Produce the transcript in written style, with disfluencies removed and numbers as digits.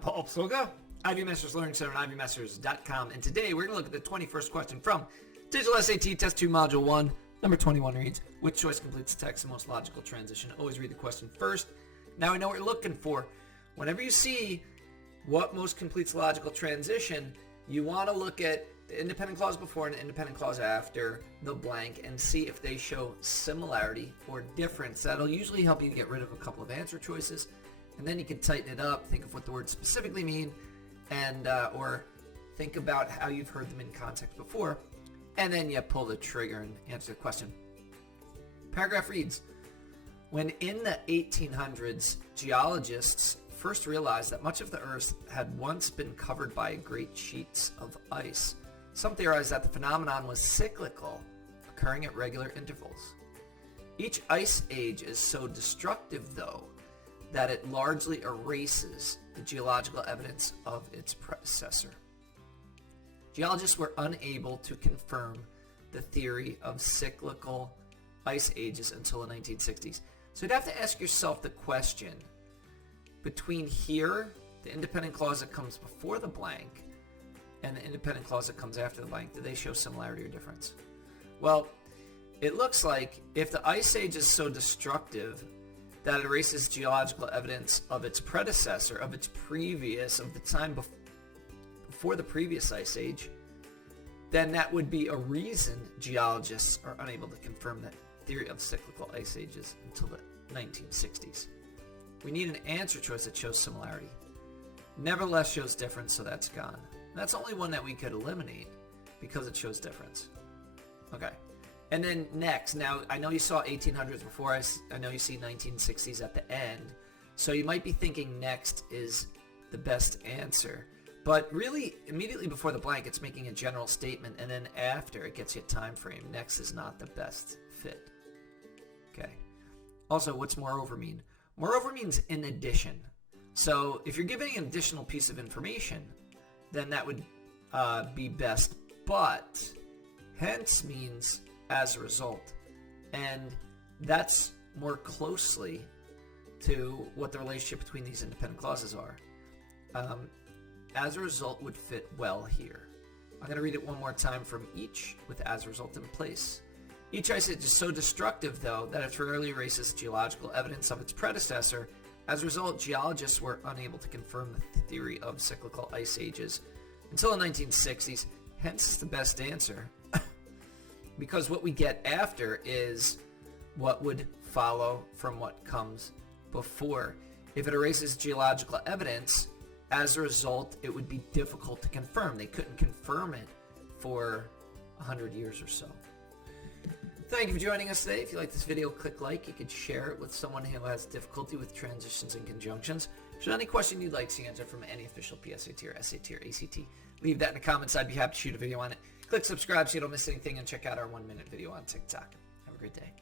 Paul Psoga, Ivy Masters Learning Center and ivymasters.com, and today we're going to look at the 21st question from Digital SAT Test 2 Module 1. Number 21 reads, which choice completes the text the most logical transition? Always read the question first. Now we know what you're looking for. Whenever you see what most completes logical transition, you want to look at the independent clause before and the independent clause after the blank and see if they show similarity or difference. That'll usually help you get rid of a couple of answer choices, and then you can tighten it up, think of what the words specifically mean, and or think about how you've heard them in context before, and then you pull the trigger and answer the question. Paragraph reads, when in the 1800s, geologists first realized that much of the Earth had once been covered by great sheets of ice, some theorized that the phenomenon was cyclical, occurring at regular intervals. Each ice age is so destructive, though, that it largely erases the geological evidence of its predecessor. Geologists were unable to confirm the theory of cyclical ice ages until the 1960s. So you'd have to ask yourself the question, between here, the independent clause that comes before the blank, and the independent clause that comes after the blank, do they show similarity or difference? Well, it looks like if the ice age is so destructive that it erases geological evidence of its predecessor, of its previous, of the time before the previous ice age, then that would be a reason geologists are unable to confirm the theory of cyclical ice ages until the 1960s. We need an answer choice that shows similarity. Nevertheless shows difference, so that's gone. That's the only one that we could eliminate because it shows difference. Okay. And then next, now I know you saw 1800s before, I know you see 1960s at the end, so you might be thinking next is the best answer. But really, immediately before the blank, it's making a general statement, and then after it gets you a time frame. Next is not the best fit. Okay. Also, what's moreover mean? Moreover means in addition. So if you're giving an additional piece of information, then that would be best. But hence means as a result. And that's more closely to what the relationship between these independent clauses are. As a result would fit well here. I'm going to read it one more time from each with as a result in place. Each ice age is so destructive, though, that it rarely erases geological evidence of its predecessor. As a result, geologists were unable to confirm the theory of cyclical ice ages until the 1960s. Hence, it's the best answer. Because what we get after is what would follow from what comes before. If it erases geological evidence, as a result, it would be difficult to confirm. They couldn't confirm it for 100 years or so. Thank you for joining us today. If you like this video, click like. You could share it with someone who has difficulty with transitions and conjunctions. If there's any question you'd like to see answered from any official PSAT or SAT or ACT, leave that in the comments. I'd be happy to shoot a video on it. Click subscribe so you don't miss anything, and check out our 1-minute video on TikTok. Have a great day.